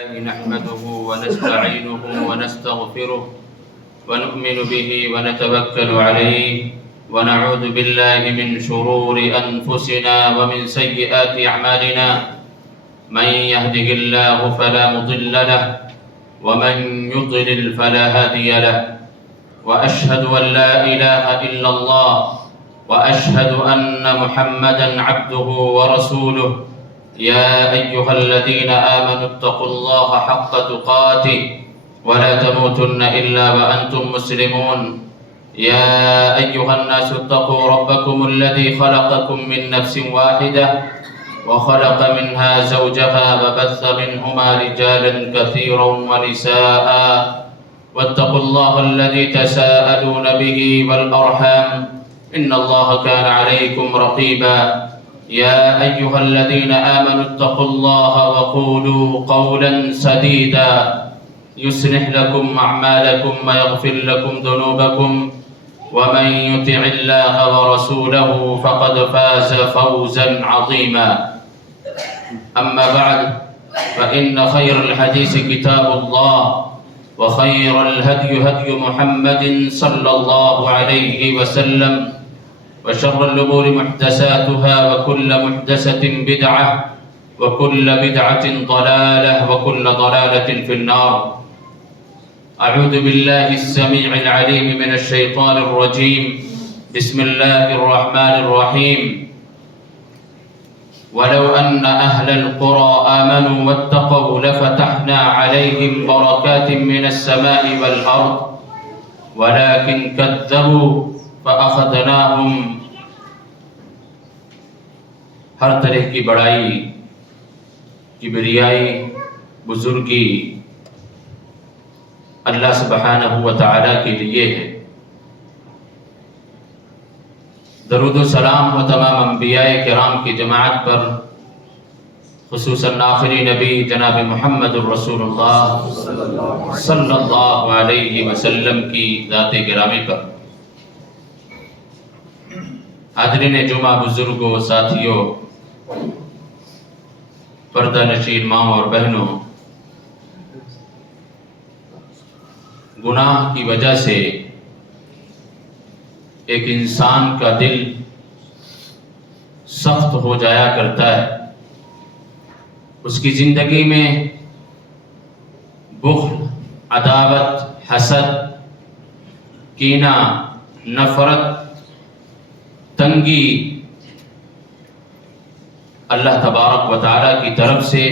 نحمده ونستعينه ونستغفره ونؤمن به ونتوكل عليه ونعوذ بالله من شرور أنفسنا ومن سيئات أعمالنا من يهده الله فلا مضل له ومن يضلل فلا هادي له وأشهد أن لا إله إلا الله وأشهد أن محمدا عبده ورسوله يا أيها الذين آمنوا اتقوا الله حق تقاته ولا تموتن إلا وأنتم مسلمون يا أيها الناس اتقوا ربكم الذي خلقكم من نفس واحدة وخلق منها زوجها وبث منهما رجالا كثيرا ونساء واتقوا الله الذي تساءلون به والأرحام إن الله كان عليكم رقيبا يا أيها الذين آمنوا اتقوا الله وقولوا قولا سديدا يصلح لكم أعمالكم ويغفر لكم ذنوبكم ومن يطع الله ورسوله فقد فاز فوزا عظيما أما بعد فإن خير الحديث كتاب الله وخير الهدي هدي محمد صلى الله عليه وسلم وشر الأمور محدثاتها وكل محدثة بدعة وكل بدعة ضلالة وكل ضلالة في النار أعوذ بالله السميع العليم من الشيطان الرجيم بسم الله الرحمن الرحيم ولو أن أهل القرى آمنوا واتقوا لفتحنا عليهم بركات من السماء والأرض ولكن كذبوا فأخذناهم ہر طرح کی بڑائی کبریائی بزرگی اللہ سبحانہ و تعالیٰ کے لیے ہے۔ درود و سلام و تمام انبیاء کرام کی جماعت پر، خصوصاً آخری نبی جناب محمد الرسول اللہ صلی اللہ علیہ وسلم کی ذات گرامی پر۔ حاضرین جمعہ، بزرگوں، ساتھیوں، پردہ نشین ماں اور بہنوں، گناہ کی وجہ سے ایک انسان کا دل سخت ہو جایا کرتا ہے، اس کی زندگی میں بخل، عداوت، حسد، کینہ، نفرت، تنگی اللہ تبارک و تعالیٰ کی طرف سے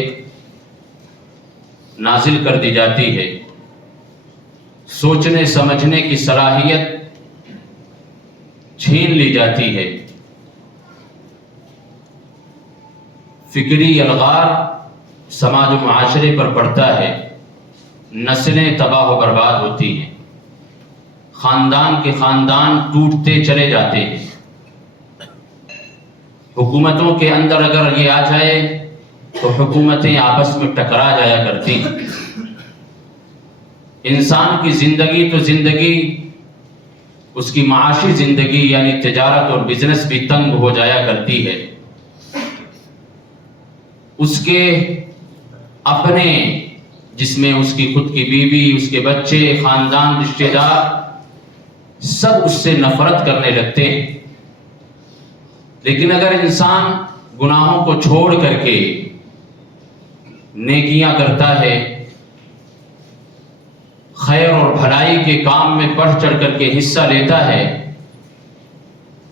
نازل کر دی جاتی ہے۔ سوچنے سمجھنے کی صلاحیت چھین لی جاتی ہے۔ فکری الغار سماج و معاشرے پر پڑتا ہے، نسلیں تباہ و برباد ہوتی ہیں، خاندان کے خاندان ٹوٹتے چلے جاتے ہیں۔ حکومتوں کے اندر اگر یہ آ جائے تو حکومتیں آپس میں ٹکرا جایا کرتی ہیں۔ انسان کی زندگی تو زندگی، اس کی معاشی زندگی یعنی تجارت اور بزنس بھی تنگ ہو جایا کرتی ہے۔ اس کے اپنے، جس میں اس کی خود کی بیوی، اس کے بچے، خاندان، رشتہ دار، سب اس سے نفرت کرنے لگتے ہیں۔ لیکن اگر انسان گناہوں کو چھوڑ کر کے نیکیاں کرتا ہے، خیر اور بھلائی کے کام میں بڑھ چڑھ کر کے حصہ لیتا ہے،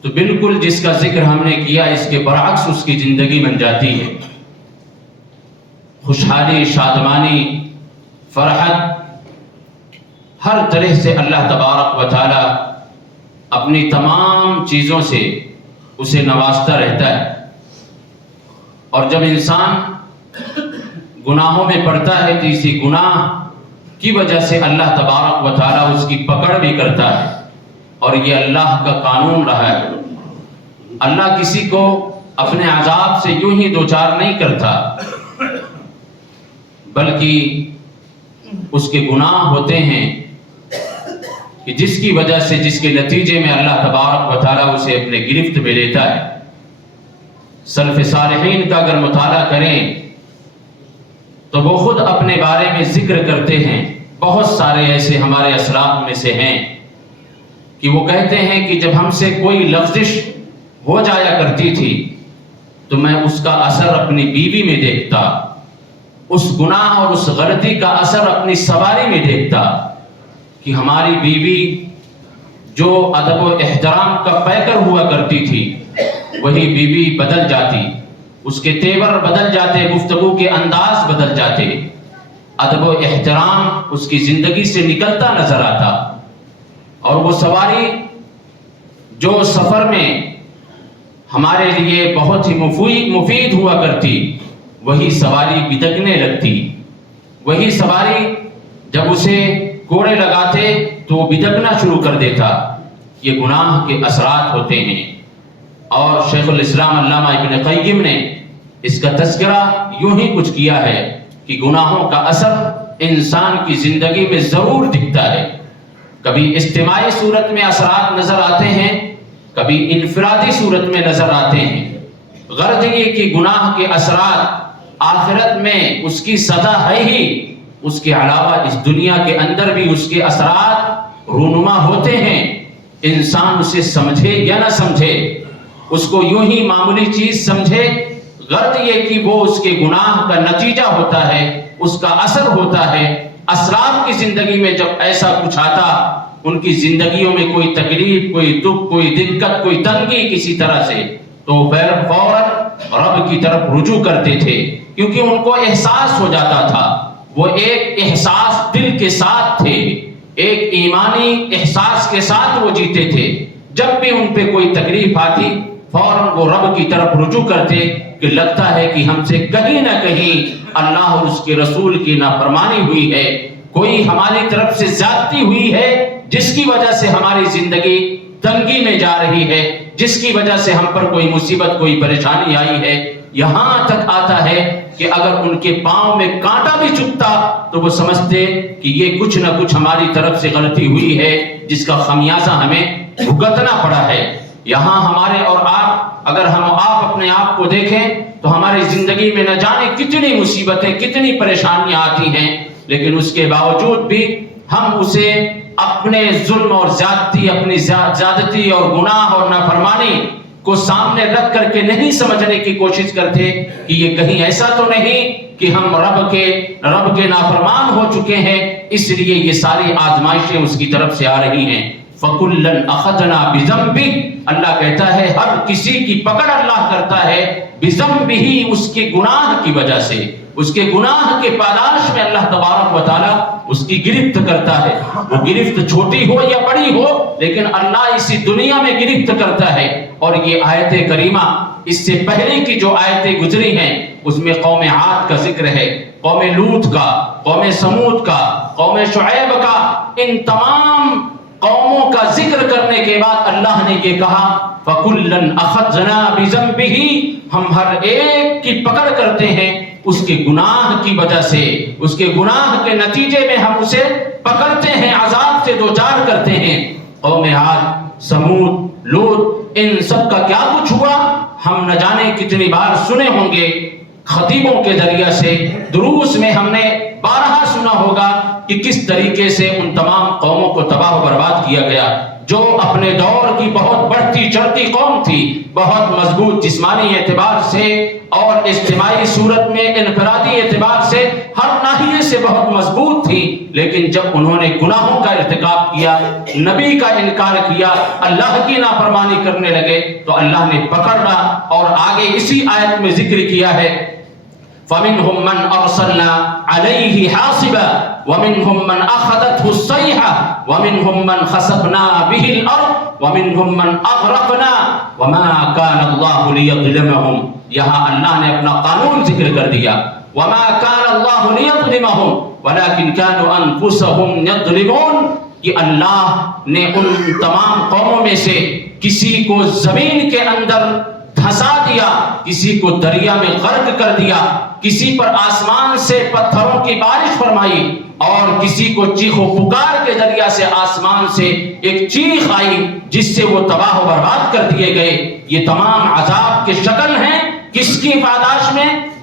تو بالکل جس کا ذکر ہم نے کیا اس کے برعکس اس کی زندگی بن جاتی ہے۔ خوشحالی، شادمانی، فرحت، ہر طرح سے اللہ تبارک و تعالی اپنی تمام چیزوں سے اسے نوازتا رہتا ہے۔ اور جب انسان گناہوں میں پڑتا ہے تو اسی گناہ کی وجہ سے اللہ تبارک و تعالیٰ اس کی پکڑ بھی کرتا ہے، اور یہ اللہ کا قانون رہا ہے۔ اللہ کسی کو اپنے عذاب سے یوں ہی دوچار نہیں کرتا، بلکہ اس کے گناہ ہوتے ہیں کہ جس کی وجہ سے، جس کے نتیجے میں اللہ تبارک و تعالیٰ اسے اپنے گرفت میں لیتا ہے۔ سلف صالحین کا اگر مطالعہ کریں تو وہ خود اپنے بارے میں ذکر کرتے ہیں، بہت سارے ایسے ہمارے اسلاف میں سے ہیں کہ وہ کہتے ہیں کہ جب ہم سے کوئی لغزش ہو جایا کرتی تھی تو میں اس کا اثر اپنی بیوی میں دیکھتا، اس گناہ اور اس غلطی کا اثر اپنی سواری میں دیکھتا کہ ہماری بیوی جو ادب و احترام کا پیکر ہوا کرتی تھی وہی بیوی بدل جاتی، اس کے تیور بدل جاتے، گفتگو کے انداز بدل جاتے، ادب و احترام اس کی زندگی سے نکلتا نظر آتا، اور وہ سواری جو سفر میں ہمارے لیے بہت ہی مفید ہوا کرتی وہی سواری بدکنے لگتی، وہی سواری جب اسے کوڑے لگاتے تو وہ بدکنا شروع کر دیتا۔ یہ گناہ کے اثرات ہوتے ہیں، اور شیخ الاسلام علامہ ابن قیم نے اس کا تذکرہ یوں ہی کچھ کیا ہے کہ گناہوں کا اثر انسان کی زندگی میں ضرور دکھتا ہے، کبھی اجتماعی صورت میں اثرات نظر آتے ہیں، کبھی انفرادی صورت میں نظر آتے ہیں۔ غرض یہ کہ گناہ کے اثرات آخرت میں اس کی سزا ہے ہی، اس کے علاوہ اس دنیا کے اندر بھی اس کے اثرات رونما ہوتے ہیں، انسان اسے سمجھے یا نہ سمجھے، اس کو یوں ہی معمولی چیز سمجھے، غرض یہ کہ وہ اس کے گناہ کا نتیجہ ہوتا ہے، اس کا اثر ہوتا ہے۔ اسلاف کی زندگی میں جب ایسا کچھ آتا، ان کی زندگیوں میں کوئی تکلیف، کوئی دکھ، کوئی دقت، کوئی تنگی کسی طرح سے، تو فوراً رب کی طرف رجوع کرتے تھے، کیونکہ ان کو احساس ہو جاتا تھا، وہ ایک احساس دل کے ساتھ تھے، ایک ایمانی احساس کے ساتھ وہ جیتے تھے۔ جب بھی ان پہ کوئی تکلیف آتی فوراً وہ رب کی طرف رجوع کرتے کہ لگتا ہے کہ ہم سے کہیں نہ کہیں اللہ اور اس کے رسول کی نافرمانی ہوئی ہے، کوئی ہماری طرف سے زیادتی ہوئی ہے جس کی وجہ سے ہماری زندگی تنگی میں جا رہی ہے، جس کی وجہ سے ہم پر کوئی مصیبت، کوئی پریشانی آئی ہے۔ یہاں تک آتا ہے کہ اگر ان کے پاؤں میں کانٹا بھی چبھتا تو وہ سمجھتے کہ یہ کچھ نہ کچھ ہماری طرف سے غلطی ہوئی ہے جس کا خمیازہ ہمیں بھگتنا پڑا ہے۔ یہاں ہمارے اور اگر ہم اپنے آپ کو دیکھیں تو ہماری زندگی میں نہ جانے کتنی مصیبتیں، کتنی پریشانیاں آتی ہیں، لیکن اس کے باوجود بھی ہم اسے اپنے ظلم اور زیادتی، اپنی زیادتی اور گناہ اور نافرمانی کو سامنے رکھ کر کے نہیں سمجھنے کی کوشش کرتے کہ یہ کہیں ایسا تو نہیں کہ ہم رب کے نافرمان ہو چکے ہیں، اس لیے یہ ساری آزمائشیں اس کی طرف سے آ رہی ہیں۔ فَكُلًّا أَخَذْنَا بِذَنبِهِ، اللہ کہتا ہے ہر کسی کی پکڑ اللہ کرتا ہے بِذَنبِهِ، اس کے گناہ کی وجہ سے، اس کے گناہ کے پاداش میں اللہ تبارک و تعالی اس کی گرفت کرتا ہے۔ وہ گرفت چھوٹی ہو یا بڑی ہو، لیکن اللہ اسی دنیا میں گرفت کرتا ہے۔ اور یہ آیت کریمہ اس سے پہلے کی جو آیتیں گزری ہیں اس میں قوم عاد کا ذکر ہے، قوم لوط کا، قوم سمود کا، قوم شعیب کا، ان تمام قوموں کا ذکر کرنے کے بعد اللہ نے یہ کہا فَكُلًّا أَخَذْنَا بِذَنبِهِ، ہم ہر ایک کی پکڑ کرتے ہیں اس کے گناہ کی وجہ سے، اس کے گناہ کے نتیجے میں ہم اسے پکڑتے ہیں، عذاب سے دوچار کرتے ہیں۔ قوم عاد، سمود، لوط، ان سب کا کیا کچھ ہوا ہم نہ جانے کتنی بار سنے ہوں گے، خطیبوں کے ذریعے سے، دروس میں ہم نے بارہا سنا ہوگا کہ کس طریقے سے ان تمام قوموں کو تباہ و برباد کیا گیا، جو اپنے دور کی بہت بڑھتی چڑھتی قوم تھی، بہت مضبوط جسمانی اعتبار سے اور اجتماعی صورت میں انفرادی اعتبار سے ہر ناحیے سے بہت مضبوط تھی، لیکن جب انہوں نے گناہوں کا ارتکاب کیا، نبی کا انکار کیا، اللہ کی نافرمانی کرنے لگے تو اللہ نے پکڑا، اور آگے اسی آیت میں ذکر کیا ہے فَمِنْهُمْ مَنْ أَرْسَلْنَا عَلَيْهِ حَاصِبًا وَمِنْهُمْ مَنْ أَخَذَتْهُ الصَّيْحَةُ وَمِنْهُمْ مَنْ خَسَفْنَا بِهِ الْأَرْضَ وَمِنْهُمْ مَنْ أَغْرَقْنَا وَمَا كَانَ اللَّهُ لِيَظْلِمَهُمْ، یہاں اللہ نے اپنا قانون ذکر کر دیا، وَمَا كَانَ اللَّهُ لِيَظْلِمَهُمْ وَلَكِنْ كَانُوا أَنفُسَهُمْ يَظْلِمُونَ، کہ اللہ نے ان تمام قوموں میں سے کسی کو زمین کے اندر دھسا دیا، کسی کو دریا میں غرق کر دیا، کسی پر آسمان سے پتھروں کی بارش فرمائی، اور کسی کو چیخ و پکار کے ذریعہ سے آسمان سے ایک چیخ آئی جس سے وہ تباہ و برباد کر دیے گئے۔ یہ تمام عذاب کے شکل ہیں کس کی پاداش میں؟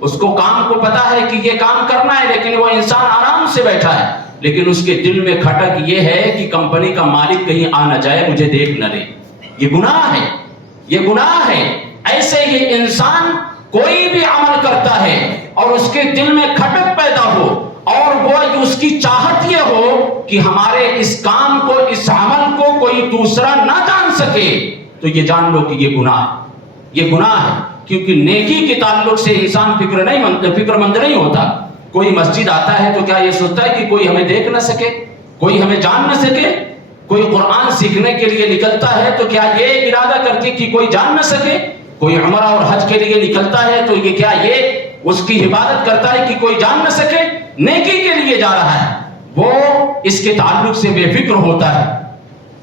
اس کو کام کو پتا ہے کہ یہ کام کرنا ہے، لیکن وہ انسان آرام سے بیٹھا ہے، لیکن اس کے دل میں کھٹک یہ ہے کہ کمپنی کا مالک کہیں آ نہ جائے، مجھے دیکھ نہ لے۔ یہ گناہ ہے، یہ گناہ ہے۔ ایسے یہ انسان کوئی بھی عمل کرتا ہے اور اس کے دل میں کھٹک پیدا ہو اور وہ اس کی چاہت یہ ہو کہ ہمارے اس کام کو، اس عمل کو کوئی دوسرا نہ جان سکے، تو یہ جان لو کہ یہ گناہ ہے، یہ گناہ ہے۔ کیونکہ نیکی کے تعلق سے انسان فکر مند نہیں ہوتا۔ کوئی مسجد آتا ہے تو کیا یہ سوچتا ہے کہ کوئی ہمیں دیکھ نہ سکے، کوئی ہمیں جان نہ سکے؟ کوئی قرآن سیکھنے کے لیے نکلتا ہے تو کیا یہ ارادہ کرتی کہ کوئی جان نہ سکے؟ کوئی عمرہ اور حج کے لیے نکلتا ہے تو یہ کیا یہ اس کی حفاظت کرتا ہے کہ کوئی جان نہ سکے؟ نیکی کے لیے جا رہا ہے، وہ اس کے تعلق سے بے فکر ہوتا ہے۔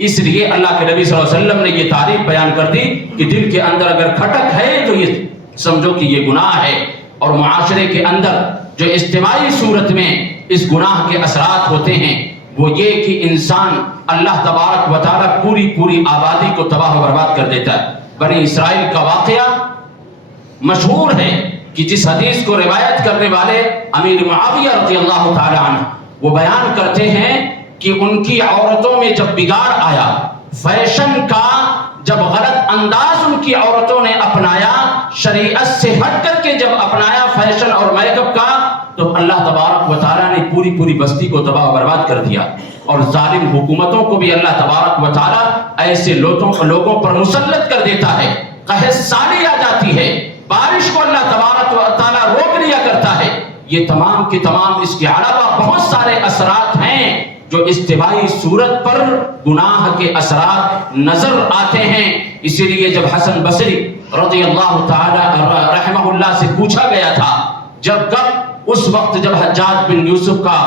اس لیے اللہ کے نبی صلی اللہ علیہ وسلم نے یہ تعریف بیان کر دی کہ دل کے اندر اگر کھٹک ہے تو یہ سمجھو کہ یہ گناہ ہے۔ اور معاشرے کے اندر جو اجتماعی صورت میں اس گناہ کے اثرات ہوتے ہیں وہ یہ کہ انسان اللہ تبارک و تعالیٰ پوری آبادی کو تباہ و برباد کر دیتا ہے۔ بنی اسرائیل کا واقعہ مشہور ہے کہ جس حدیث کو روایت کرنے والے امیر معاویہ رضی اللہ تعالی عنہ وہ بیان کرتے ہیں کہ ان کی عورتوں میں جب بگاڑ آیا، فیشن کا جب غلط انداز ان کی عورتوں نے اپنایا، شریعت سے ہٹ کر کے جب اپنایا فیشن اور میک اپ کا، تو اللہ تبارک و تعالیٰ نے پوری بستی کو تباہ و برباد کر دیا۔ اور ظالم حکومتوں کو بھی اللہ تبارک و تعالیٰ ایسے لوگوں پر مسلط کر دیتا ہے۔ قحط سالی آ جاتی ہے، بارش کو اللہ تبارک و تعالیٰ روک لیا کرتا ہے۔ یہ تمام کے تمام اس کے علاوہ بہت سارے اثرات ہیں جو اجتماعی صورت پر گناہ کے اثرات نظر آتے ہیں۔ اسی لیے جب حسن بصری رضی اللہ تعالی رحمہ اللہ سے پوچھا گیا تھا، اس وقت جب حجاج بن یوسف کا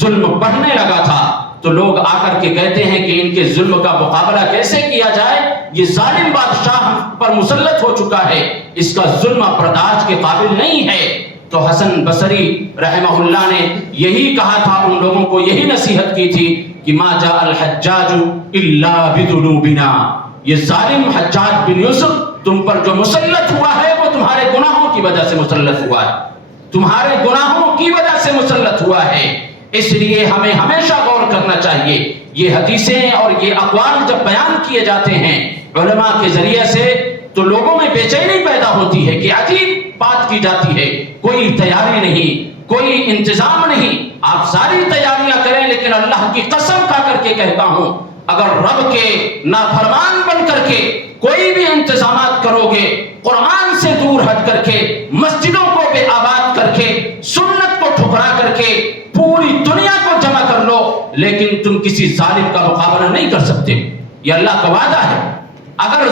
ظلم بڑھنے لگا تھا، تو لوگ آ کر کے کہتے ہیں کہ ان کے ظلم کا مقابلہ کیسے کیا جائے، یہ ظالم بادشاہ ہم پر مسلط ہو چکا ہے، اس کا ظلم برداشت کے قابل نہیں ہے۔ تو حسن بصری رحمہ اللہ نے یہی کہا تھا، ان لوگوں کو یہی نصیحت کی تھی کہ ما جاء الحجاج الا بذنوبنا، یہ ظالم حجاج بن یوسف تم پر جو مسلط ہوا ہے وہ تمہارے گناہوں کی وجہ سے مسلط ہوا ہے، تمہارے گناہوں کی وجہ سے مسلط ہوا ہے۔ اس لیے ہمیں ہمیشہ غور کرنا چاہیے۔ یہ حدیثیں اور یہ اقوال جب بیان کیے جاتے ہیں علماء کے ذریعے سے تو لوگوں میں بے چینی پیدا ہوتی ہے کہ عجیب بات کی جاتی ہے، کوئی تیاری نہیں، کوئی انتظام نہیں۔ آپ ساری تیاریاں کریں، لیکن اللہ کی قسم کھا کر کے کہتا ہوں اگر رب کے نافرمان بن کر کے کوئی بھی انتظامات کرو گے، قرآن سے دور ہٹ کر کے، مسجدوں کو بے آباد کر کے، سنت کو ٹھکرا کر کے پوری دنیا کو جمع کر لو، لیکن تم کسی ظالم کا مقابلہ نہیں کر سکتے۔ یہ اللہ کا وعدہ ہے۔ اگر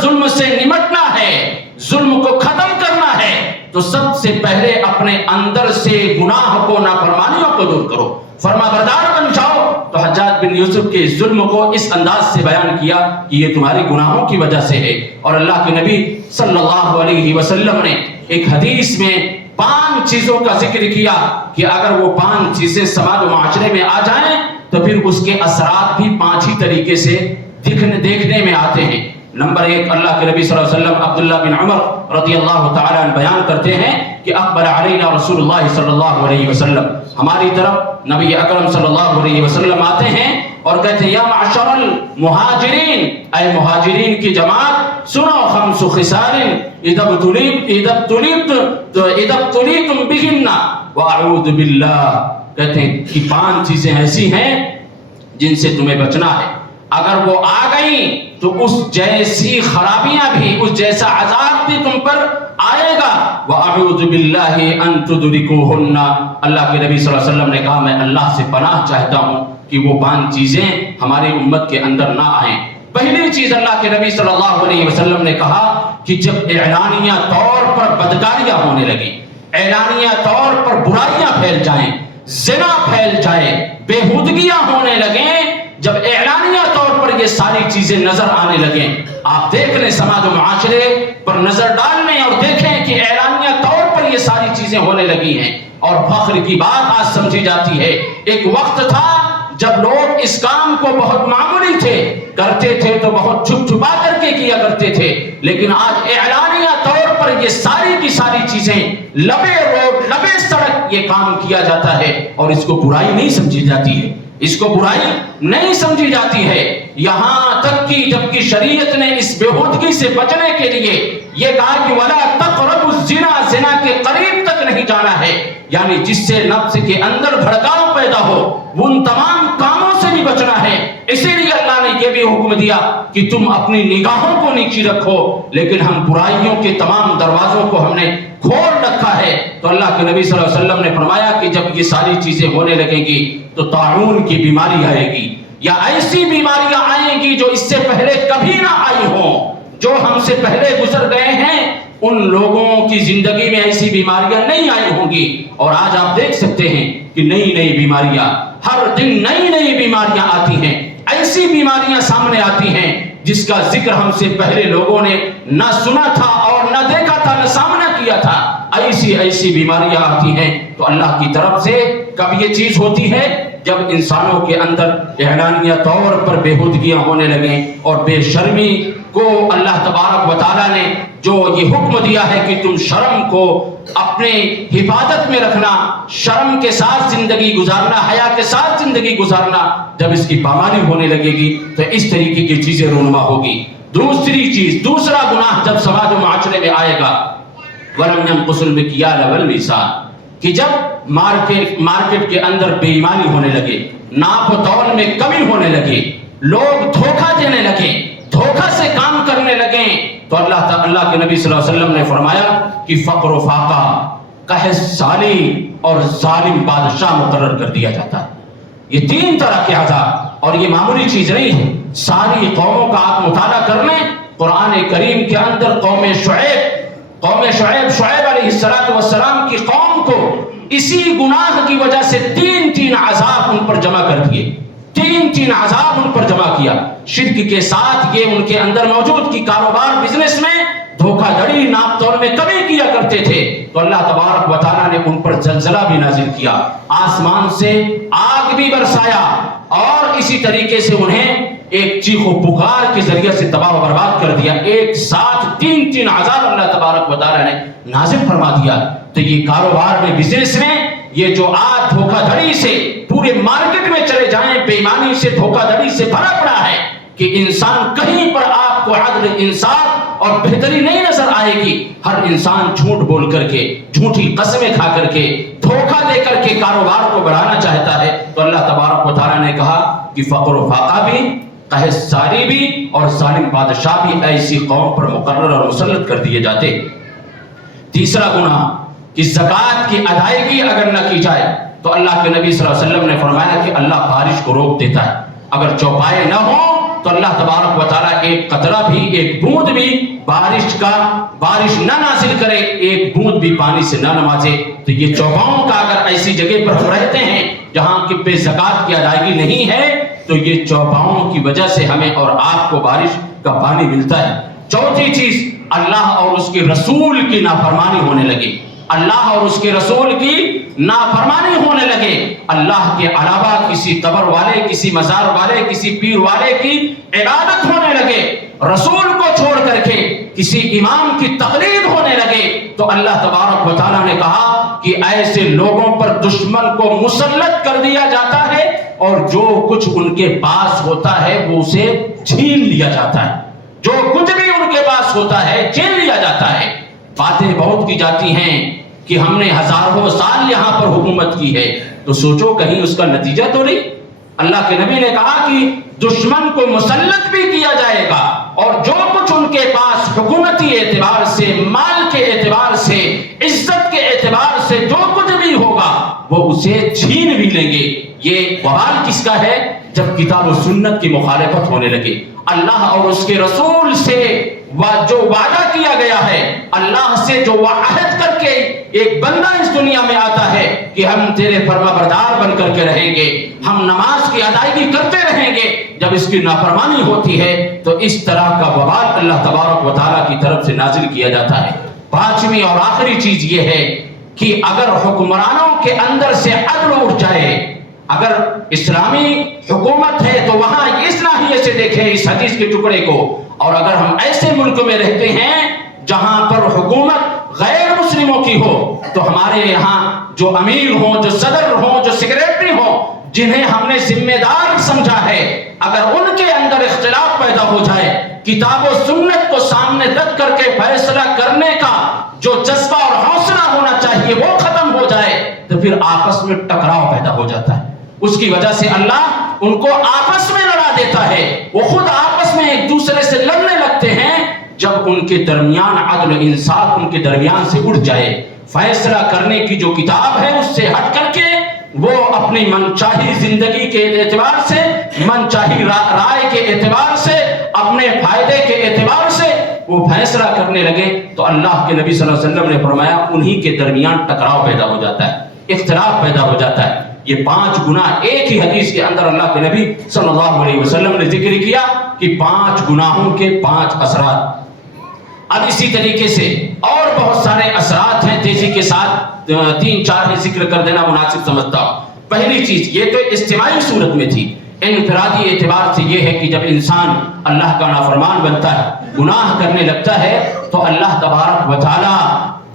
ظلم سے نمٹنا ہے، ظلم کو ختم کرنا ہے، تو سب سے پہلے اپنے اندر سے گناہ کو، نافرمانیوں کو دور کرو، فرما بردار بن جاؤ۔ تو حجاج بن یوسف کے ظلم کو اس انداز سے بیان کیا کہ یہ تمہاری گناہوں کی وجہ سے ہے۔ اور اللہ کے نبی صلی اللہ علیہ وسلم نے ایک حدیث میں 5 چیزوں کا ذکر کیا کہ اگر وہ 5 چیزیں سماج و معاشرے میں آ جائیں تو پھر اس کے اثرات بھی 5 ہی طریقے سے دیکھنے میں آتے ہیں۔ نمبر 1، اللہ کے نبی صلی اللہ علیہ وسلم عبداللہ بن عمر رضی اللہ تعالیٰ عنہ بیان کرتے ہیں کہ اقبل علینا رسول اللہ صلی اللہ علیہ وسلم، ہماری طرف نبی اکرم صلی اللہ علیہ وسلم آتے ہیں اور کہتے ہیں یا معشر المہاجرین، اے مہاجرین کی جماعت، سنو 5 خصال اذا ابتلیتم بہن واعوذ باللہ، کہتے ہیں کہ 5 چیزیں ایسی ہیں جن سے تمہیں بچنا ہے، اگر وہ آ گئیں تو اس جیسی خرابیاں بھی، اس جیسا عذاب بھی تم پر آئے گا۔ وَأَعُوذُ بِاللَّهِ أَن تُدْرِكُوهُنَّ، اللہ کے نبی صلی اللہ علیہ وسلم نے کہا میں اللہ سے پناہ چاہتا ہوں کہ وہ 5 چیزیں ہماری امت کے اندر نہ آئیں۔ پہلی چیز اللہ کے نبی صلی اللہ علیہ وسلم نے کہا کہ جب اعلانیہ طور پر بدکاریاں ہونے لگیں، اعلانیہ طور پر برائیاں پھیل جائیں، زنا پھیل جائے، بےہودگیاں ہونے لگیں، جب اعلانیہ طور پر یہ ساری چیزیں نظر آنے لگیں، آپ دیکھ لیں سماج و معاشرے پر نظر ڈال لیں اور دیکھیں کہ اعلانیہ طور پر یہ ساری چیزیں ہونے لگی ہیں، اور فخر کی بات آج سمجھی جاتی ہے۔ ایک وقت تھا جب لوگ اس کام کو بہت معمولی کرتے تھے تو بہت چھپ چھپا کر کے کیا کرتے تھے، لیکن آج اعلانیہ طور پر یہ ساری کی ساری چیزیں لبے روڈ لبے سڑک یہ کام کیا جاتا ہے اور اس کو برائی نہیں سمجھی جاتی ہے، اس کو برائی نہیں سمجھی جاتی ہے، یہاں تک کہ جبکہ شریعت نے اس بےہودگی سے بچنے کے لیے یہ کہا کہ وَلَا تَقْرَبُوا الزِّنَا، زنا کے قریب تک نہیں جانا ہے، یعنی جس سے نفس کے اندر بھڑکاؤ پیدا ہو ان تمام کاموں سے بھی بچنا ہے۔ اسی لیے اللہ نے یہ بھی حکم دیا کہ تم اپنی نگاہوں کو نیچی رکھو، لیکن ہم برائیوں کے تمام دروازوں کو ہم نے کھول رکھا ہے۔ تو اللہ کے نبی صلی اللہ علیہ وسلم نے فرمایا کہ جب یہ ساری چیزیں ہونے لگیں گی تو طاعون کی بیماری آئے گی، یا ایسی بیماریاں آئیں گی جو اس سے پہلے کبھی نہ آئی ہوں، جو ہم سے پہلے گزر گئے ہیں ان لوگوں کی زندگی میں ایسی بیماریاں نہیں آئی ہوں گی۔ اور آج آپ دیکھ سکتے ہیں کہ نئی نئی بیماریاں، ہر دن نئی نئی بیماریاں آتی ہیں، ایسی بیماریاں سامنے آتی ہیں جس کا ذکر ہم سے پہلے لوگوں نے نہ سنا تھا اور نہ دیکھا تھا، نہ سامنا کیا تھا۔ ایسی بیماریاں آتی ہیں تو اللہ کی طرف سے کب یہ چیز ہوتی ہے؟ جب انسانوں کے اندر اعلانیہ طور پر بےہودگیاں ہونے لگیں اور بے شرمی کو اللہ تبارک و تعالیٰ نے جو یہ حکم دیا ہے کہ تم شرم کو اپنے حفاظت میں رکھنا، شرم کے ساتھ زندگی گزارنا، حیا کے ساتھ زندگی گزارنا، جب اس کی پامالی ہونے لگے گی تو اس طریقے کی چیزیں رونما ہوگی۔ دوسری چیز، دوسرا گناہ جب سماج و معاشرے میں آئے گا، وَلَمْ يَنْقُصُ الْمِكْيَالَ وَالْمِيزَانَ، کہ جب مارکیٹ کے اندر بے ایمانی ہونے لگے، ناپ و تول میں کمی ہونے لگے، لوگ دھوکہ دینے لگے، دھوکہ سے کام کرنے لگے، تو اللہ کے نبی صلی اللہ علیہ وسلم نے فرمایا کہ فقر و فاقہ، قحط سالی اور ظالم بادشاہ مقرر کر دیا جاتا ہے۔ یہ تین طرح کے عذاب، اور یہ معمولی چیز نہیں ہے۔ ساری قوموں کا آپ مطالعہ کر لیں، قرآن کریم کے اندر قوم شعیب علیہ السلام کی قوم کو اسی گناہ کی وجہ سے تین عذاب ان پر جمع کر دیے، تین عذاب ان پر جمع کیا۔ شرک کے ساتھ یہ ان کے اندر موجود کہ کاروبار بزنس میں دھوکہ دھڑی، ناپ تول میں کمی کیا کرتے تھے، تو اللہ تبارک و تعالیٰ نے ان پر زلزلہ بھی نازل کیا، آسمان سے آگ بھی برسایا، اور اسی طریقے سے انہیں ایک چیخ و پکار کے ذریعے سے تباہ و برباد کر دیا۔ ایک ساتھ تین عذاب اللہ تبارک و تعالیٰ نے نازل فرما دیا۔ تو یہ کاروبار میں، بزنس میں، یہ جو آج دھوکہ دھڑی سے پورے مارکیٹ میں چلے جائیں، بے ایمانی سے، دھوکہ دھڑی سے بھرا پڑا ہے کہ انسان کہیں پر آپ کو عدل، انصاف اور بہتری نہیں نظر آئے گی۔ ہر انسان جھوٹ بول کر کے، جھوٹی قسمیں کھا کر کے، دھوکہ دے کر کے کاروبار کو بڑھانا چاہتا ہے۔ تو اللہ تبارک و تعالیٰ نے کہا کہ فقر و فاقہ بھی، قحط ساری بھی اور ظالم بادشاہ بھی ایسی قوم پر مقرر اور مسلط کر دیے جاتے۔ تیسرا گناہ کہ زکوٰۃ کی ادائیگی اگر نہ کی جائے تو اللہ کے نبی صلی اللہ علیہ وسلم نے فرمایا کہ اللہ بارش کو روک دیتا ہے۔ اگر چوپائے نہ ہوں تو اللہ تبارک و تعالیٰ ایک قطرہ بھی، ایک بوند بھی بارش نہ نازل کرے، ایک بوند بھی پانی سے نہ نوازے۔ تو یہ چوپاؤں کا اگر ایسی جگہ پر ہم رہتے ہیں جہاں کہ پہ زکوٰۃ کی ادائیگی نہیں ہے تو یہ چوپاؤں کی وجہ سے ہمیں اور آپ کو بارش کا پانی ملتا ہے۔ چوتھی چیز، اللہ اور اس کے رسول کی نافرمانی ہونے لگے، اللہ اور اس کے رسول کی نافرمانی ہونے لگے، اللہ کے علاوہ کسی قبر والے، کسی مزار والے، کسی پیر والے کی عبادت ہونے لگے، رسول کو چھوڑ کر کے کسی امام کی تقلید ہونے لگے، تو اللہ تبارک و تعالیٰ نے کہا کہ ایسے لوگوں پر دشمن کو مسلط کر دیا جاتا ہے اور جو کچھ ان کے پاس ہوتا ہے وہ اسے چھین لیا جاتا ہے، جو کچھ بھی ان کے پاس ہوتا ہے چھین لیا جاتا ہے۔ باتیں بہت کی جاتی ہیں کہ ہم نے ہزاروں سال یہاں پر حکومت کی ہے، تو سوچو کہیں اس کا نتیجہ تو نہیں۔ اللہ کے نبی نے کہا کہ دشمن کو مسلط بھی کیا جائے گا اور جو کچھ ان کے پاس حکومتی اعتبار سے، مال کے اعتبار سے، عزت کے اعتبار سے جو کچھ بھی ہوگا وہ اسے چھین بھی لیں گے۔ یہ وبال کس کا ہے؟ جب کتاب و سنت کی مخالفت ہونے لگے، اللہ اور اس کے رسول سے جو وعدہ کیا گیا ہے، اللہ سے جو عہد کر کے ایک بندہ اس دنیا میں آتا ہے کہ ہم تیرے فرما بردار بن کر کے رہیں گے، ہم نماز کی ادائیگی کرتے رہیں گے، جب اس کی نافرمانی ہوتی ہے تو اس طرح کا وبال اللہ تبارک و تعالیٰ کی طرف سے نازل کیا جاتا ہے۔ پانچویں اور آخری چیز یہ ہے کہ اگر حکمرانوں کے اندر سے عدل اٹھ جائے، اگر اسلامی حکومت ہے تو وہاں اس ناحیے سے دیکھیں اس حدیث کے ٹکڑے کو، اور اگر ہم ایسے ملک میں رہتے ہیں جہاں پر حکومت غیر مسلموں کی ہو تو ہمارے یہاں جو امیر ہوں، جو صدر ہوں، جو سیکریٹری ہوں، جنہیں ہم نے ذمہ دار سمجھا ہے، اگر ان کے اندر اختلاف پیدا ہو جائے، کتاب و سنت کو سامنے رکھ کر کے فیصلہ کرنے کا جو جذبہ اور حوصلہ ہونا چاہیے وہ ختم ہو جائے تو پھر آپس میں ٹکراؤ پیدا ہو جاتا ہے۔ اس کی وجہ سے اللہ ان کو آپس میں لڑا دیتا ہے، وہ خود آپس میں ایک دوسرے سے لڑنے لگتے ہیں جب ان کے درمیان عدل و انصاف ان کے درمیان سے اٹھ جائے۔ فیصلہ کرنے کی جو کتاب ہے اس سے ہٹ کر کے وہ اپنی منچاہی زندگی کے اعتبار سے، منچاہی رائے کے اعتبار سے، اپنے فائدے کے اعتبار سے وہ فیصلہ کرنے لگے تو اللہ کے نبی صلی اللہ علیہ وسلم نے فرمایا انہی کے درمیان ٹکراؤ پیدا ہو جاتا ہے، اختلاف پیدا ہو جاتا ہے۔ یہ 5 گناہ ایک ہی حدیث کے اندر اللہ کے نبی صلی اللہ علیہ وسلم نے ذکر کیا کہ 5 گناہوں کے 5 اثرات۔ اب اسی طریقے سے اور بہت سارے اثرات ہیں، تیزی کے ساتھ 3-4 ہی ذکر کر دینا مناسب سمجھتا ہوں۔ پہلی چیز یہ تو اجتماعی صورت میں تھی، انفرادی اعتبار سے یہ ہے کہ جب انسان اللہ کا نافرمان بنتا ہے، گناہ کرنے لگتا ہے تو اللہ تبارک و تعالی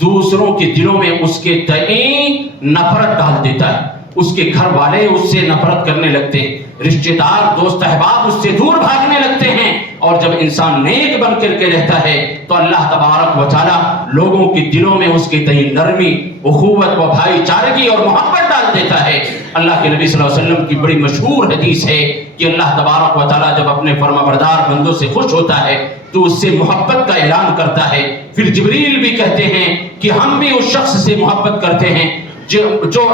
دوسروں کے دلوں میں اس کے تئیں نفرت ڈال دیتا ہے، اس کے گھر والے اس سے نفرت کرنے لگتے ہیں، رشتہ دار دوست احباب اس سے دور بھاگنے لگتے ہیں، اور جب انسان نیک بن کر کے رہتا ہے تو اللہ تبارک و تعالی لوگوں کے دلوں میں اس کے تئیں نرمی، اخوت و بھائی چارگی اور محبت ڈال دیتا ہے۔ اللہ کے نبی صلی اللہ علیہ وسلم کی بڑی مشہور حدیث ہے کہ اللہ تبارک و تعالی جب اپنے فرمانبردار بندوں سے خوش ہوتا ہے تو اس سے محبت کا اعلان کرتا ہے۔ پھر جبریل بھی کہتے ہیں کہ ہم بھی اس شخص سے محبت کرتے ہیں جو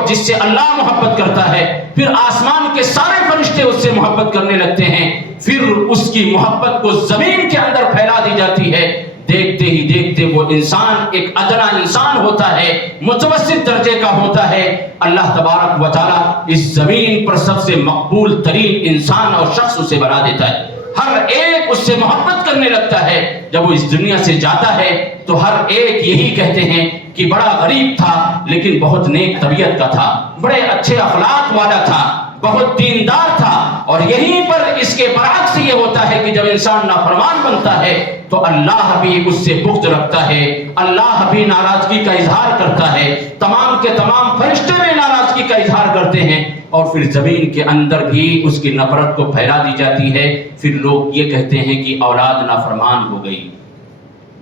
جس سے اللہ محبت کرتا ہے۔ پھر آسمان کے سارے فرشتے اس سے محبت کرنے لگتے ہیں، پھر اس کی محبت کو زمین کے اندر پھیلا دی جاتی ہے۔ دیکھتے ہی دیکھتے وہ انسان ایک ادنا انسان ہوتا ہے، متوسط درجے کا ہوتا ہے۔ اللہ تبارک و تعالی اس زمین پر سب سے مقبول ترین انسان اور شخص اسے بنا دیتا ہے، ہر ایک اس سے محبت کرنے لگتا ہے۔ جب وہ اس دنیا سے جاتا ہے تو ہر ایک یہی کہتے ہیں کہ بڑا غریب تھا لیکن بہت نیک طبیعت کا تھا، بڑے اچھے اخلاق والا تھا، بہت دیندار تھا۔ اور یہیں پر اس کے برعکس یہ ہوتا ہے کہ جب انسان نافرمان بنتا ہے تو اللہ بھی اس سے بغض رکھتا ہے، اللہ بھی ناراضگی کا اظہار کرتا ہے، تمام کے تمام فرشتے بھی ناراضگی کا اظہار کرتے ہیں، اور پھر زمین کے اندر بھی اس کی نفرت کو پھیلا دی جاتی ہے۔ پھر لوگ یہ کہتے ہیں کہ اولاد نافرمان ہو گئی،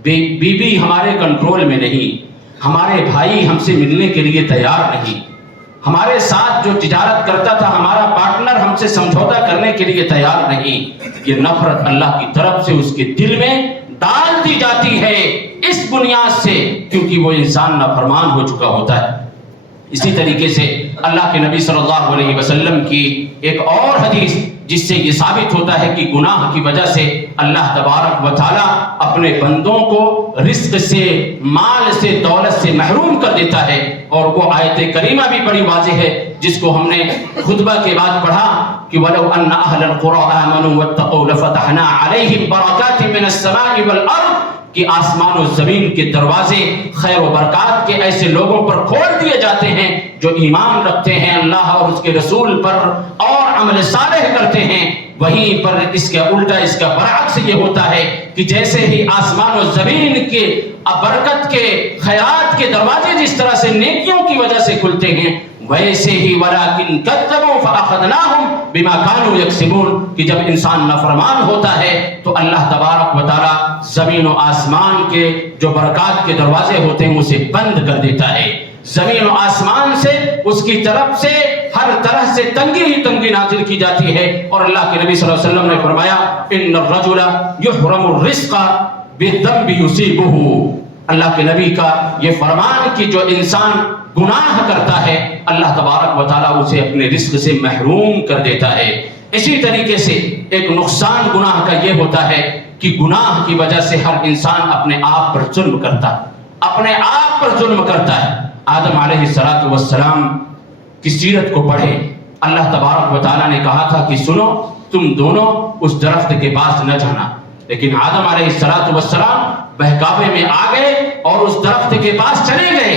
بیوی ہمارے کنٹرول میں نہیں، ہمارے بھائی ہم سے ملنے کے لیے تیار نہیں، ہمارے ساتھ جو تجارت کرتا تھا ہمارا پارٹنر ہم سے سمجھوتا کرنے کے لیے تیار نہیں۔ یہ نفرت اللہ کی طرف سے اس کے دل میں ڈال دی جاتی ہے اس بنیاد سے کیونکہ وہ انسان نافرمان ہو چکا ہوتا ہے۔ اسی طریقے سے اللہ کے نبی صلی اللہ علیہ وسلم کی ایک اور حدیث جس سے یہ ثابت ہوتا ہے کہ گناہ کی وجہ سے اللہ تبارک و تعالی اپنے بندوں کو رزق سے، مال سے، دولت سے محروم کر دیتا ہے، اور وہ آیت کریمہ بھی بڑی واضح ہے جس کو ہم نے خطبہ کے بعد پڑھا کہ وَلَوْ أَنَّ أَهْلَ الْقُرَىٰ آمَنُوا وَاتَّقَوْا لَفَتَحْنَا عَلَيْهِمْ بَرَكَاتٍ مِّنَ السَّمَاءِ وَالْأَرْضِ کہ آسمان و زمین کے دروازے خیر و برکات کے ایسے لوگوں پر کھول دیے جاتے ہیں جو ایمان رکھتے ہیں اللہ اور اس کے رسول پر اور عمل صالح کرتے ہیں۔ وہیں پر اس کا الٹا، اس کا برعکس یہ ہوتا ہے کہ جیسے ہی آسمان و زمین کے برکت کے، خیرات کے دروازے جس طرح سے نیکیوں کی وجہ سے کھلتے ہیں، ویسے ہی وَلَٰكِن كَذَّبُوا فَأَخَذْنَاهُمْ بِمَا كَانُوا يَكْسِبُونَ کہ جب انسان نافرمان ہوتا ہے تو اللہ تبارک و تعالی زمین و آسمان کے جو برکات کے دروازے ہوتے ہیں اسے بند کر دیتا ہے۔ زمین و آسمان سے اس کی طرف سے ہر طرح سے تنگی ہی تنگی نازل کی جاتی ہے، اور اللہ کے نبی صلی اللہ علیہ وسلم نے فرمایا ان الرجل یحرم الرزق بالذنب یصیبہ۔ اللہ کے نبی کا یہ فرمان کہ جو انسان گناہ کرتا ہے اللہ تبارک و تعالیٰ اسے اپنے رزق سے محروم کر دیتا ہے۔ اسی طریقے سے ایک نقصان گناہ کا یہ ہوتا ہے کہ گناہ کی وجہ سے ہر انسان اپنے آپ پر ظلم کرتا ہے، اپنے آپ پر ظلم کرتا ہے۔ آدم علیہ السلام کی سیرت کو پڑھے، اللہ تبارک و تعالیٰ نے کہا تھا کہ سنو تم دونوں اس درخت کے پاس نہ جانا، لیکن آدم علیہ السلام بہکاوے میں آ گئے اور اس درخت کے پاس چلے گئے۔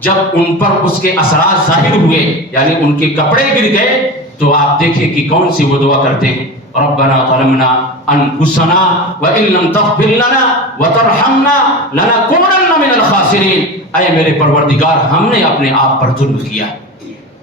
جب ان پر اس کے اثرات ظاہر ہوئے، یعنی ان کے کپڑے گر گئے، تو آپ دیکھیں کہ کون سی وہ دعا کرتے ہیں، ربنا ظلمنا انفسنا وان لم تغفر لنا وترحمنا لنکونن من الخاسرین، اے میرے پروردگار ہم نے اپنے آپ پر ظلم کیا۔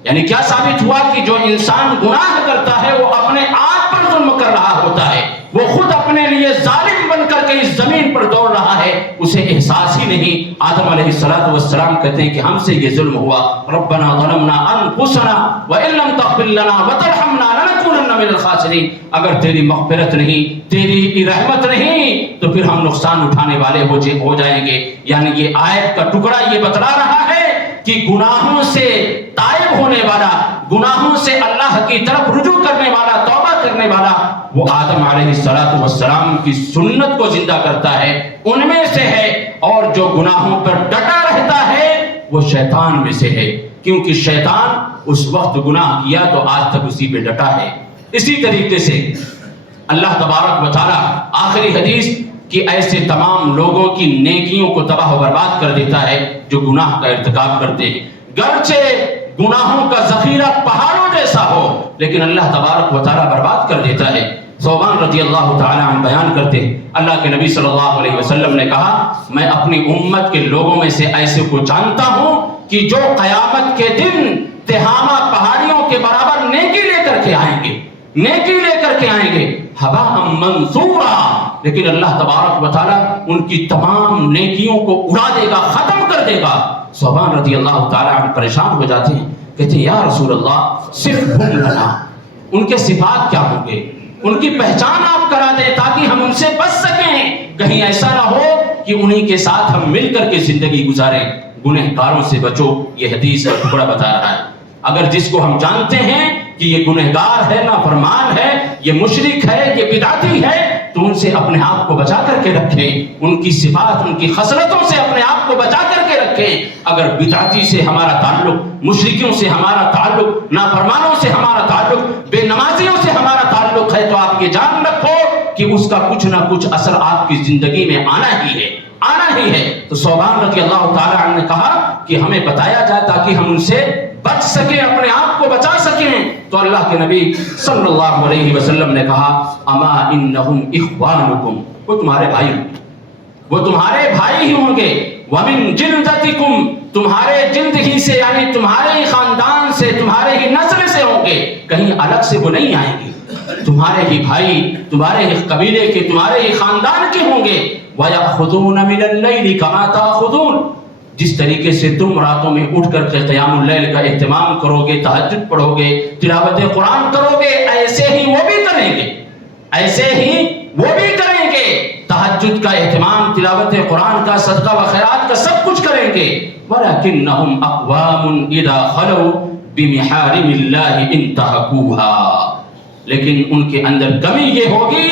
یعنی کیا ثابت ہوا کہ جو انسان گناہ کرتا ہے وہ اپنے آپ پر ظلم کر رہا ہوتا ہے، وہ خود اپنے لیے ظالم بن کر کے اس زمین پر دوڑ رہا ہے، اسے احساس ہی نہیں۔ آدم علیہ السلام کہتے ہیں کہ ہم سے یہ ظلم ہوا، ربنا ظلمنا انفسنا وان لم تغفر لنا وترحمنا لنکونن من الخاسرین، اگر تیری مغفرت نہیں، تیری رحمت نہیں تو پھر ہم نقصان اٹھانے والے ہو جائیں گے۔ یعنی یہ آیت کا ٹکڑا یہ بتلا رہا ہے کہ گناہوں سے تائب ہونے والا، گناہوں سے اللہ کی طرف رجوع کرنے والا، توبہ کرنے والا، وہ آدم علیہ السلام کی سنت کو زندہ کرتا ہے، ان میں سے ہے، اور جو گناہوں پر ڈٹا رہتا ہے وہ شیطان میں سے ہے، کیونکہ شیطان اس وقت گناہ کیا تو آج تک اسی پہ ڈٹا ہے۔ اسی طریقے سے اللہ تبارک و تعالی آخری حدیث کہ ایسے تمام لوگوں کی نیکیوں کو تباہ و برباد کر دیتا ہے جو گناہ کا ارتکاب کرتے ہیں، گرچہ گناہوں کا ذخیرہ پہاڑوں جیسا ہو لیکن اللہ تبارک و تعالی برباد کر دیتا ہے۔ ثوبان رضی اللہ تعالی عنہ بیان کرتے ہیں، اللہ کے نبی صلی اللہ علیہ وسلم نے کہا، میں اپنی امت کے لوگوں میں سے ایسے کو جانتا ہوں کہ جو قیامت کے دن تہامہ پہاڑیوں کے برابر نیکی لے کر کے آئیں گے، نیکی لے کر کے آئیں گے، ہباء منثورا، لیکن اللہ تبارک و تعالی ان کی تمام نیکیوں کو اڑا دے گا، ختم کر دے گا۔ ثوبان رضی اللہ تعالی عنہ پریشان ہو جاتے ہیں، کہتے ہیں یا رسول اللہ صفهم لنا، ان کے صفات کیا ہوں گے، ان کی پہچان آپ کرا دیں تاکہ ہم ان سے بچ سکیں، کہیں ایسا نہ ہو کہ انہی کے ساتھ ہم مل کر کے زندگی گزاریں۔ گنہگاروں سے بچو، یہ حدیث کا ٹکڑا بتا رہا ہے۔ اگر جس کو ہم جانتے ہیں کہ یہ گنہگار ہے، نافرمان ہے، یہ مشرک ہے، یہ بدعتی ہے، تو ان سے اپنے آپ کو بچا کر کے رکھیں، ان کی صفات، ان کی خصلتوں سے اپنے آپ کو بچا کر کے رکھیں۔ اگر بدعتی سے ہمارا تعلق، مشرکیوں سے ہمارا تعلق، نافرمانوں سے ہمارا تعلق، بے نمازیوں سے ہمارا تعلق ہے تو آپ یہ جان رکھو کہ اس کا کچھ نہ کچھ اثر آپ کی زندگی میں آنا ہی ہے، آنا ہی ہے۔ تو ثوبان رضی اللہ تعالی عنہ نے کہا کہ ہمیں بتایا جائے تاکہ ہم ان سے بچ سکیں، اپنے آپ کو بچا سکیں۔ تو اللہ کے نبی صلی اللہ علیہ وسلم نے کہا، اما انہم اخوانکم، وہ تمہارے بھائی ہوں گے، وہ تمہارے بھائی ہی ہوں گے، ومن جلدتکم، تمہارے جلد ہی سے، یعنی تمہارے ہی خاندان سے، تمہارے ہی نسل سے ہوں گے، کہیں الگ سے وہ نہیں آئیں گے، تمہارے ہی بھائی، تمہارے ہی قبیلے کے، تمہارے ہی خاندان کے ہوں گے۔ وَيَأْخُذُونَ مِنَ اللَّيْلِ كَمَا تَأْخُذُونَ، جس طریقے سے تم راتوں میں اٹھ کر کے قیام اللیل کا اہتمام کرو گے، تہجد پڑھو گے، تلاوت قرآن کرو گے، ایسے ہی وہ بھی کریں گے، ایسے ہی وہ بھی کریں گے، تہجد کا اہتمام، تلاوت قرآن کا، صدقہ و خیرات کا، سب کچھ کریں گے۔ وَلَكِنَّهُمْ أَقْوَامٌ إِذَا خَلَوْا بِمِحَارِمِ اللَّهِ انْتَهَكُوهَا، لیکن ان کے اندر کمی یہ ہوگی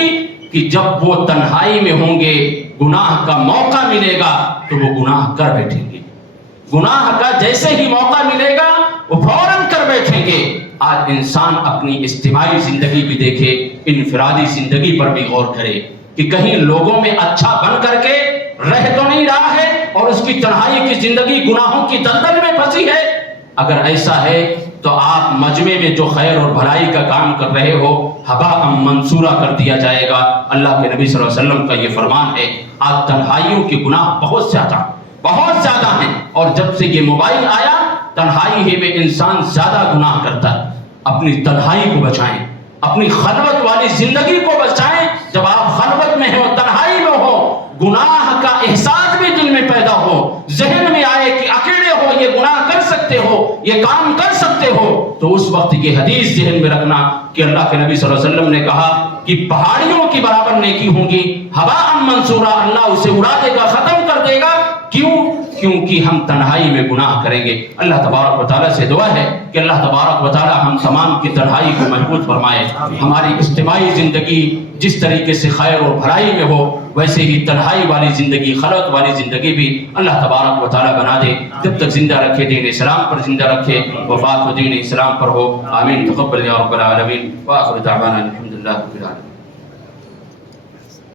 کہ جب وہ تنہائی میں ہوں گے، گناہ کا موقع ملے گا تو وہ گناہ کر بیٹھیں گے، گناہ کا جیسے ہی موقع ملے گا وہ فوراً کر بیٹھیں گے۔ آج انسان اپنی اجتماعی زندگی بھی دیکھے، انفرادی زندگی پر بھی غور کرے کہ کہیں لوگوں میں اچھا بن کر کے رہ تو نہیں رہا ہے اور اس کی تنہائی کی زندگی گناہوں کی دلدل میں پھنسی ہے۔ اگر ایسا ہے تو آپ مجمع میں جو خیر اور بھلائی کا کام کر رہے ہو ہباء منصورا کر دیا جائے گا۔ اللہ کے نبی صلی اللہ علیہ وسلم کا یہ فرمان ہے۔ آج تنہائیوں کے گناہ بہت زیادہ ہیں، اور جب سے یہ موبائل آیا تنہائی ہی میں انسان زیادہ گناہ کرتا ہے۔ اپنی تنہائی کو بچائیں، اپنی خلوت والی زندگی کو بچائیں۔ جب آپ خلوت میں ہو، تنہائی میں ہو، گناہ کا احساس بھی دل میں پیدا ہو، ذہن میں آئے کہ اکیلے ہو، یہ گناہ کر سکتے ہو، یہ کام کر سکتے ہو، تو اس وقت یہ حدیث ذہن میں رکھنا کہ اللہ کے نبی صلی اللہ علیہ وسلم نے کہا کہ پہاڑیوں کی برابر نیکی ہوں گی، ہباء منصورا، اللہ اسے اڑا دے گا، ختم کر دے گا۔ کیوں؟ کیونکہ ہم تنہائی میں گناہ کریں گے۔ اللہ تبارک و تعالیٰ سے دعا ہے کہ اللہ تبارک و تعالیٰ ہم تمام کی تنہائی کو محفوظ فرمائے، ہماری اجتماعی زندگی جس طریقے سے خیر اور بھلائی میں ہو ویسے ہی تنہائی والی زندگی، خلوت والی زندگی بھی اللہ تبارک و تعالیٰ بنا دے، جب تک زندہ رکھے، دین اسلام پر زندہ رکھے، وفات و دین اسلام پر ہو۔ آمین، تقبل یا رب العالمین، وآخر دعوانا الحمدللہ رب العالمین۔